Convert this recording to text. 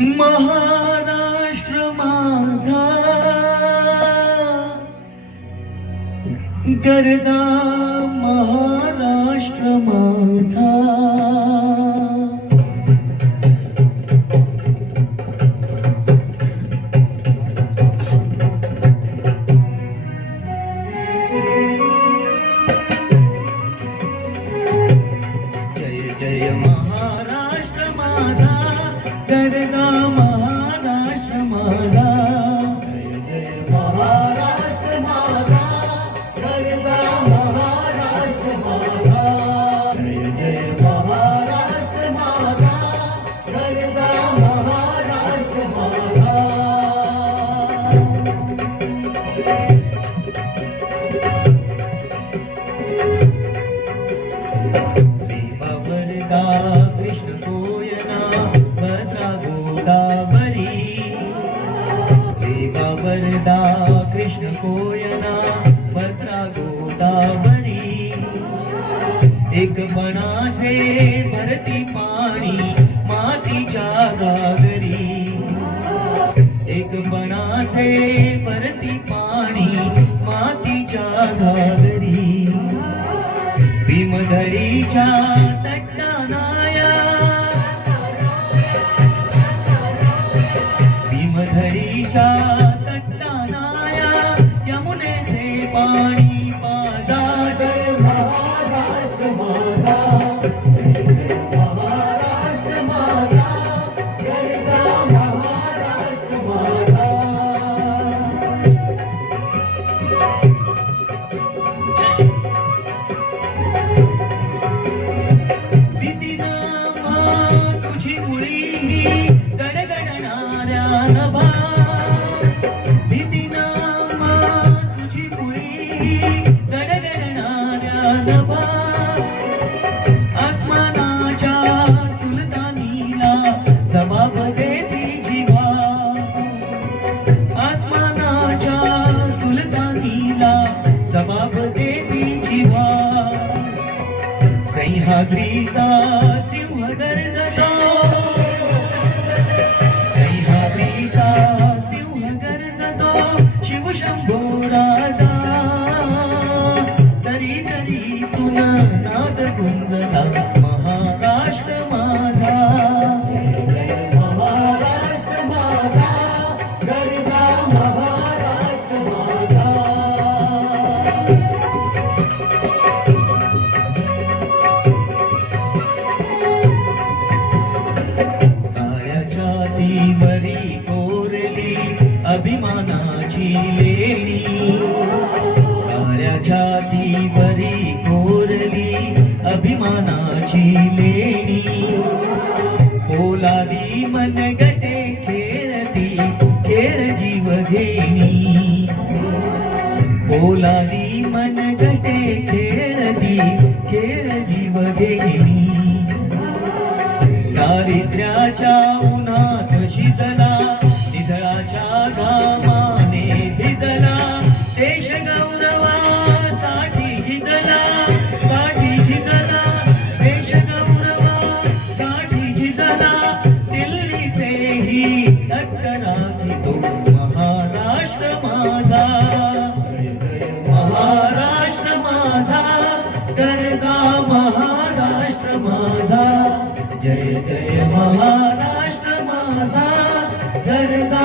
महाराष्ट्र माझा गरजा, महाराष्ट्र माझा जय जय महाराष्ट्र माझा गरजा, महाराष्ट्र माझा जय जय महाराष्ट्र माझा गरजा, महाराष्ट्र माझा जय जय महाराष्ट्र माझा गरजा, महाराष्ट्र माझा देवा वरदा कृष्ण कोयना भद्रा गोदावरी, देवा वरदा कृष्ण कोयना भद्रा गोदावरी, एक बनाचे भरती पाणी मातीच्या गागरी, एक बनाचे भरती पाणी मातीच्या घागरी, भीमधडीच्या तट्टानाया, भीमधडीच्या तट्टानाया यमुनेचे पाणी पाजा, जय महाराष्ट्र माझा जय जय महाराष्ट्र माझा गरजा, महाराष्ट्र माझा भीतीनामा तुझी मुळी गडगडणाऱ्या नभा, भीतीनामा तुझी मुळी गडगडणाऱ्या नभा, आसमानाच्या सुलतानीला जबाब देती जिव्हा, आसमानाच्या सुलतानीला जबाब देती जिव्हा, सह्याद्रीचा सिंह गर्जतो, सह्याद्रीचा सिंह गर्जतो शिवशंभो राजा, तरी तरी तुन नाद गुंजला महाराष्ट्र माझा, जय जय महाराष्ट्र माझा गरजा, महाराष्ट्र माझा काळ्या छातीवरी कोरली अभिमानाची लेणी, काळ्या छातीवरी कोरली अभिमानाची लेणी, पोलादी मनगटे खेळती खेळ जीव घेणी, पोलादी मनगटे खेळती खेळ जीव घेणी, दारिद्र्याच्या उन्हात शिजला निधळाच्या घामाने भिजला, देश गौरवासाठी झिजला, साठी झिजला, देश गौरवासाठी झिजला, दिल्लीचेही टक्कराती तो महाराष्ट्र माझा, महाराष्ट्र माझा गरजा, महाराष्ट्र माझा जय जय महाराष्ट्र माझा गरजा,